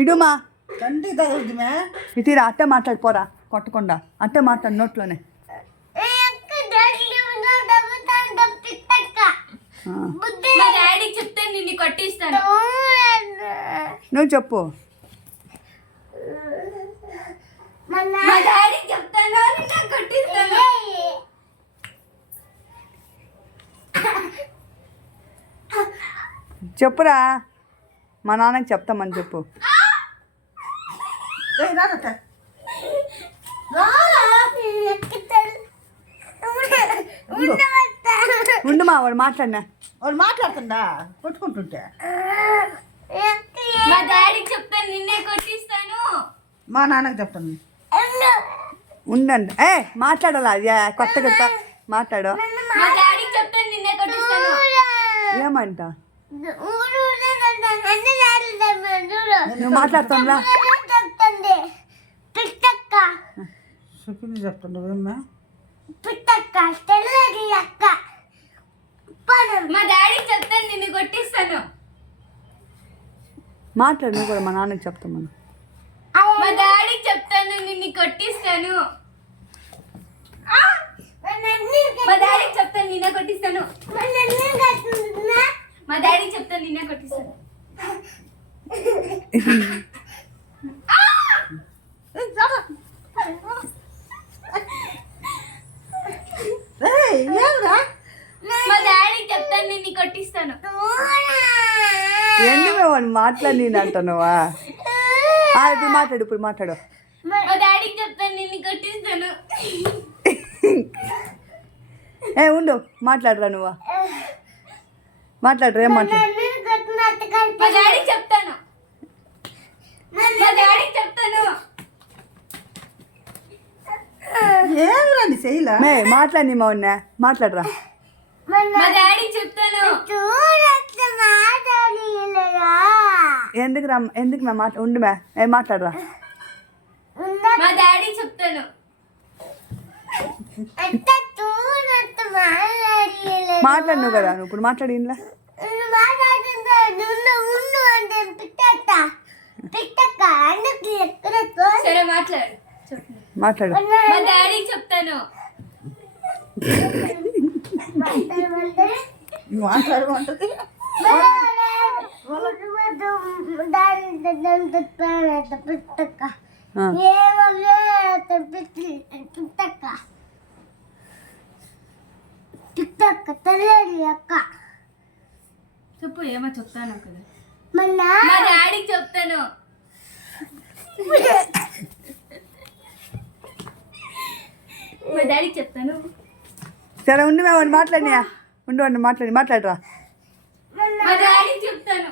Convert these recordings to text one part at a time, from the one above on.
ఇడుమా కంటి తగులుతుమే ఇటీరా అట్టే మాట్లాడిపోరా కొట్టకుండా అట్టే మాట్లాడు నోట్లోనే మా డాడీకి చెప్తే నిన్ను కొట్టిస్తాను. నువ్వు చెప్పు. మా డాడీకి చెప్తాను నిన్ను కొట్టిస్తాను. చెప్పురా మా నాన్నకి చెప్తామని చెప్పు. ఉండుమా వాడు మాట్లాడినా వాడు మాట్లాడుతుందా కొట్టుకుంటుంటే. మా డాడీకి చెప్తాను నిన్నే కొట్టిస్తాను. మా నాన్నకి చెప్తాను. ఉండండి మాట్లాడాలా కొత్తగా మాట్లాడు. మా డాడీకి చెప్తాను నిన్నే కొట్టిస్తాను. ఏమంట నువ్వు మాట్లాడుతాంలా సుఖిని చెప్తాను ఏమ్మా. మా డాడీకి చెప్తాను నిన్ను కొట్టిస్తాను. మాట్లాడు నువ్వు కూడా మా నాన్నకి చెప్తామని. మా డాడీకి చెప్తాను నిన్ను కొట్టిస్తాను. మా డాడీకి చెప్తాను నిన్నే కొట్టిస్తాను. మా డాడీకి చెప్తాను నిన్నే కొట్టిస్తాను. మా డాడీకి చెప్తాను నిన్ను కొట్టిస్తాను. ఎందుకు వాడు మాట్లాడి నేను అంటున్నావా? ఇప్పుడు మాట్లాడు. మా డాడీకి చెప్తాను నిన్ను కొట్టిస్తాను. ఉండు మాట్లాడరా నువ్వా మాట్లాడరా ఏం మాట్లాడు. మా డాడీకి చెప్తాను. మా డాడీకి చెప్తాను. ఏమిరండి శైల మాట్లాడి మా ఉన్నా మాట్లాడరా. మా డాడీకి చెప్తాను. ఎందుకు మాట ఉండు మాట్లాడరా. మా డాడీకి చెప్తాను. మాట్లాడు నువ్వు కదా నువ్వు ఇప్పుడు మాట్లాడి ఇంట్లో సరే మాట్లాడు. మాట్లాడు. మా డాడీకి చెప్తాను. మాట్లాడమంటది. చెప్పు ఏమో చెప్తాను కదా. మా డాడీకి చెప్తాను. మా డాడీకి చెప్తాను. సరే ఉండి వాడిని మాట్లాడినా ఉండి మాట్లాడరా. మా డాడీకి చెప్తాను.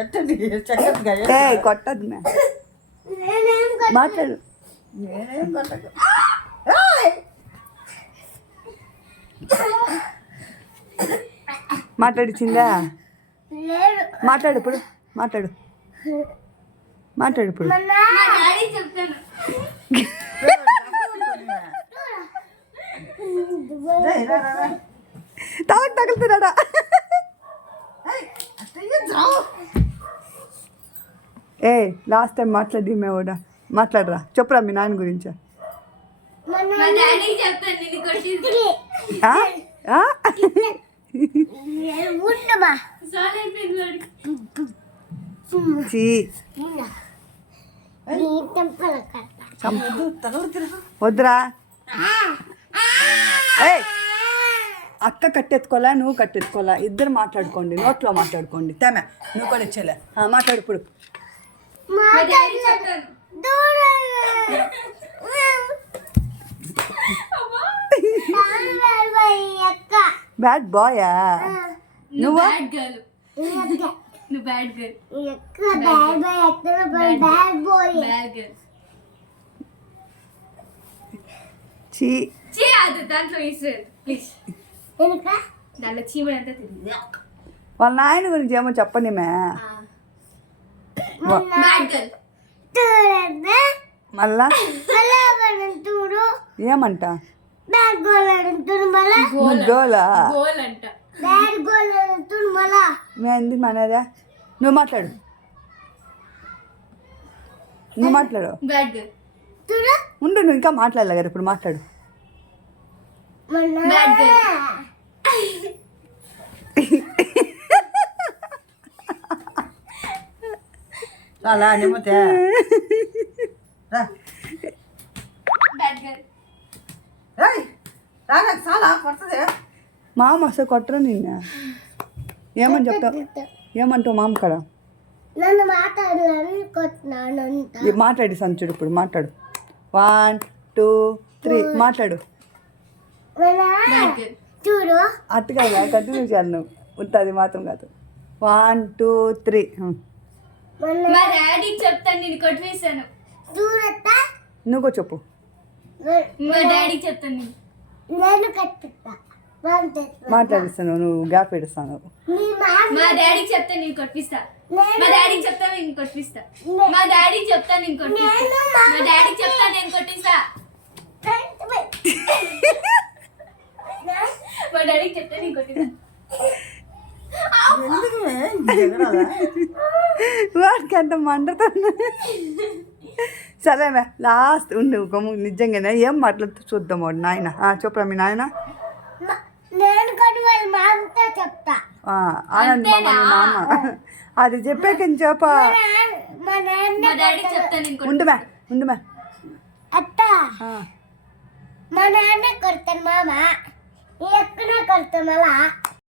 ఎట్టండి చక్కగా కొట్టదు మాట్లాడు. నేనేం కొట్టకు. మాట్లాడిచ్చిందా? మాట్లాడు ఇప్పుడు మాట్లాడు ఇప్పుడు. మా డాడీకి చెప్తాను. తగులుతున్నాడా? లాస్ట్ టైం మాట్లాడరా చెప్పురా మీ నాన్న గురించి. మా డాడీకి చెప్తాను నిన్ను కొట్టిస్తాను. వద్దురా. అక్క కట్టెత్తుకోవాలా నువ్వు కట్టెత్తుకోవాలా ఇద్దరు మాట్లాడుకోండి నోట్లో మాట్లాడుకోండి. తేమే నువ్వు కూడా ఇచ్చేలే మాట్లాడు ఇప్పుడు. మా డాడీకి చెప్తాను. బ్యాడ్ బాయా నువ్వు? Bad girl. నువ్వు బ్యాడ్ గర్ల్. Bad girl. చీ అది దాంట్లో ఇస్తారు ప్లీజ్. దాంట్లో చీమని అంతా తెలియదు. వాళ్ళ నాయన గురించి ఏమో చెప్పండి బ్యాడ్ గర్ల్. మళ్ళా ఏమంట గోలా గోల్ అంట. మేము ఎందుకు మనదా నువ్వు మాట్లాడు బ్యాడ్ గర్ల్. ఉండు నువ్వు ఇంకా మాట్లాడలే కదా ఇప్పుడు మాట్లాడు బ్యాడ్ గర్ల్. చాలా నిమ్మతే రా బ్యాడ్ గర్ల్. రేయ్ రా నాకు చాలా పడుతుంది మామ అసలు కొట్టరు నిన్న ఏమని చెప్తావు ఏమంటావు మామ కాడ నన్ను మాట్లాడాలని కొట్టినానంట. మాట్లాడి సంచుడు ఇప్పుడు మాట్లాడు 1 2 3 మాట్లాడు బ్యాడ్ గర్ల్. చూడు అట్టుగా కంటిన్యూ చేయాలి నువ్వు ఉంటుంది మాత్రం కాదు 1 2 3 మా డాడీకి చెప్తాను నేను కొట్టిస్తాను. చూడట నువ్వు కూడా చెప్పు మా డాడీకి చెప్తాను నేను. నేను కట్టిస్తా మాట్లాడిస్తాను నువ్వు గ్యాప్ పెడుస్తాను నీ మాట మా డాడీకి చెప్తాను నేను కొట్టిస్తా. మా డాడీకి చెప్తాను నేను కొట్టిస్తా. మా డాడీకి చెప్తాను నేను కొట్టిస్తా. మా డాడీకి చెప్తాను నేను కొట్టిస్తా. మా డాడీకి చెప్తాను నేను కొట్టిస్తా. ఎందుకు జగడాలా వాడికి అంత మండుతుంది సరేమే లాస్ట్ ఉండు నిజంగానే ఏం మాట్లాడుతూ చూద్దాం వాడు నాయన చెప్పరా మీ నాయన నేను కొట్టి వాళ్ళ మామతో చెప్తా. ఆనంద్ మామ మీ మామ అది చెప్పాక చెప్ప మా నాన్న మా డాడీకి చెప్తాను నేను ఉండుమే ఉండుమే అత్త మా నాన్న కొడతాను మామ ఎక్కడ కొడతాను అలా